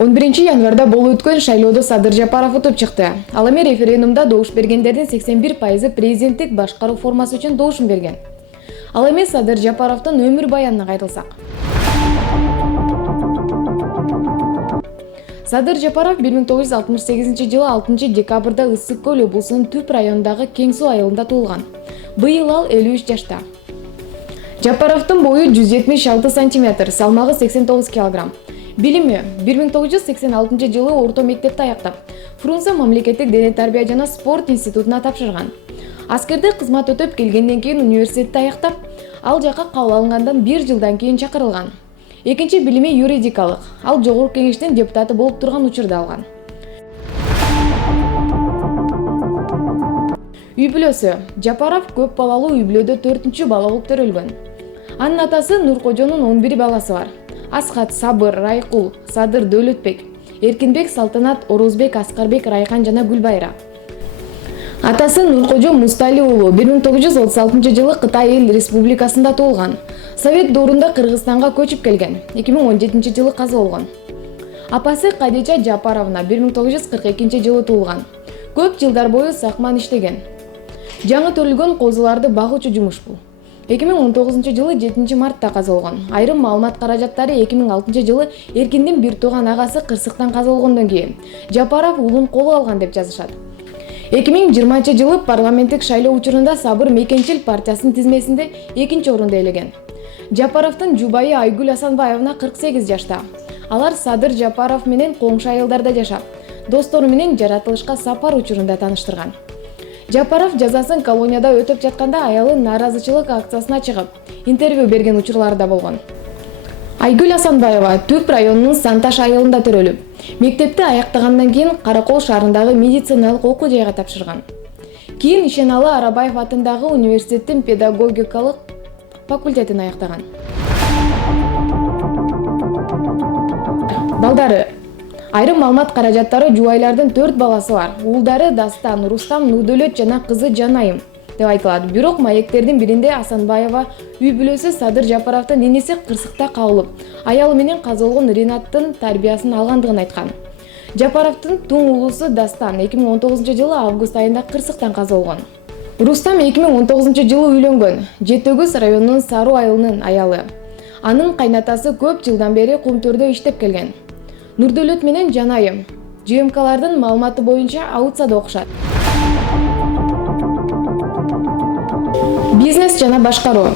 11-январда болуп өткөн шайлоодо Садыр Жапаров утуп чыкты. Ал эми референдумда добуш бергендердин 81% президенттик башкаруу формасы үчүн добушун берген. Ал эми Садыр Жапаровдун өмүр баянына кайтылсак. Садыр Жапаров 1968 жылы 6-декабрда Ысык көл облусунун Түп районундагы Кең Суу айылында туулган. Быйыл ал 53 жашта. Жапаровдун бою 176 сантиметр, салмагы 89 килограмм. Билими 1986 жылы орто мектепти аяктап, Фрунзе мамлекеттик дене тарбия жана спорт институтуна тапшырган. Аскерде кызмат өтөп келгенден кийин университетти аяктап, ал жака кабыл алынгандан 1 жылдан кийин чакырылган. Экинчи билими юридикалык. Ал жогорку кеңештин депутаты болуп турган учурда алган. Үй бүлөсү. Жапаров көп балалуу үй бүлөдө 4-чү бала болуп төрөлгөн. Анын атасы Нуркожонун 11 баласы бар. Асхат, Сабыр, Райкул, Садыр, Дөөлөтбек, Эркинбек, Салтанат, Орозбек, Аскарбек, Райхан жана Гүлбайра. Атасы Нуркожо Мустали уулу 1936 жылы Кытай Эл Республикасында туулган. Совет доорунда Кыргызстанга көчүп келген. 2017 жылы каза болгон. Апасы Кадича Жапаровна 1942 жылы туулган. Көп жылдар бою сакман иштеген. Жаңы төрөлгөн козуларды багуучу жумуш бул. 2019 жылы 7 мартта каза болгон. Айрым маалымат каражаттары 2006 жылы Эркиндин бир тууган агасы кырсыктан каза болгондон кийин Жапаров уулун колго алган деп жазышат. 2020 жылы парламенттик шайлоо учурунда Сабыр Мекенчил партиясынын тизмесинде 2-чи орунду ээлеген. Жапаровдун жубайы Айгүл Асанбаевна 48 жашта. Алар Садыр Жапаров менен коңшу айылдарда жашап, достору менен жаратылышка сапар учурунда тааныштырган. Жапаров жазасын колонияда өтөп жатканда аялы нааразычылык акциясына чыгып, интервью берген учурлары да болгон. Айгүл Асанбаева Түп районунун Санташ айылында төрөлүп, мектепти аяктагандан кийин Каракол шаарындагы медициналык окуу жайга тапшырган. Кийин Ишеналы Арабаев атындагы университеттин педагогикалык факультетин аяктаган. Балдары. Айрым маалымат каражаттары жубайлардын 4 баласы бар. Уулдары Дастан, Рустам, Нурдөөлөт жана кызы Жанайым деп айтылат. Бирок маектердин биринде Асанбаева үй бүлөсү Садыр Жапаровдун энеси кырсыкта кабылып, аялы менен каза болгон Ринаттын тарбиясын алгандыгын айткан. Жапаровдун туң уулусу Дастан 2019 жылы август айында кырсыктан каза болгон. Рустам 2019 жылы үйлөнгөн. Жетөгүз районунун Саруу айылынын аялы. Анын кайнатасы көп жылдан бери Кумтөрдө иштеп келген. Нурдөөлөт менен Жанайым ЖМКлардын маалыматы боюнча аутсада окушат. Бизнес жана башкаруу.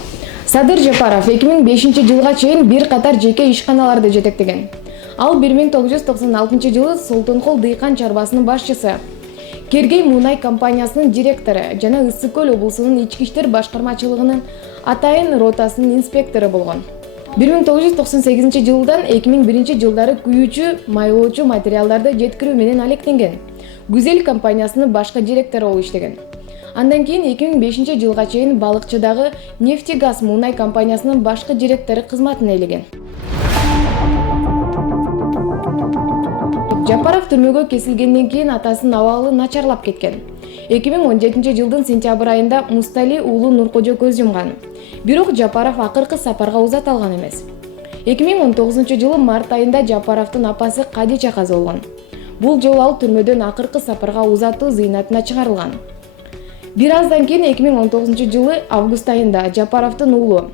Садыр Жапаров 2005 жылга чейин бир катар жеке ишканаларды жетектеген. Ал 1996 жылы Солтонкол дыйкан чарбасынын башчысы, Кергей Мунай компаниясынын директору жана Ысык көл облусунун ички иштер башкармачылыгынын Атайын ротасынын инспектору болгон. 1998 жылдан 2001 жылдары күйүүчү, майлоочу материалдарды жеткирүү менен алектенген. Гүзел компаниясынын башкы директору болуп иштеген. Андан кийин 2005 жылга чейин балыкчыдагы Нефтегаз Мунай компаниясынын башкы директору кызматын ээлеген. Жапаров түрмөгө кесилгенден кийин атасынын абалы начарлап кеткен. 2017 жылдын сентябрь айында Мустали уулу Нуркожо көз жумган. Бирок Жапаров акыркы сапарга узат алган эмес. 2019 жылы март айында Жапаровдун апасы Кадича каза болгон. Бул жолу ал түрмөдөн акыркы сапарга узатуу зыйнатына чыгарылган. Бир аздан кийин 2019 жылы август айында Жапаровдун уулу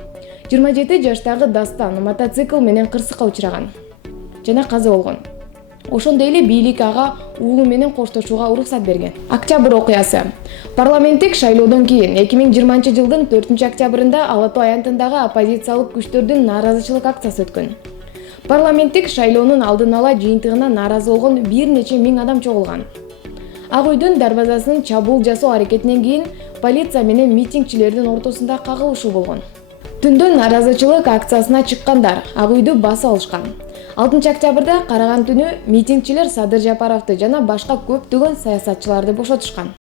27 жаштагы Дастан мотоцикл менен кырсыкка учураган жана каза болгон. Ошондой эле бийлик ага уулу менен коштошууга уруксат берген. Октябрь окуясы. Парламенттик шайлоодон кийин 2020 жылдын 4-октябрында Ала Тоо аянтындагы оппозициялык күчтөрдүн нааразычылык акциясы өткөн. Парламенттик шайлоонун алдын ала жыйынтыгына нааразы болгон бир нече миң адам чогулган. Ак үйдүн дарбазасын чабуул жасоо аракетинен кийин полиция менен митингчилердин ортосунда кагылышуу болгон. Түндө нааразычылык акциясына чыккандар Ак үйдү басып алышкан. 6-октябрда караган түнү митингчилер Садыр Жапаровду жана башка көптөгөн саясатчыларды бошотушкан.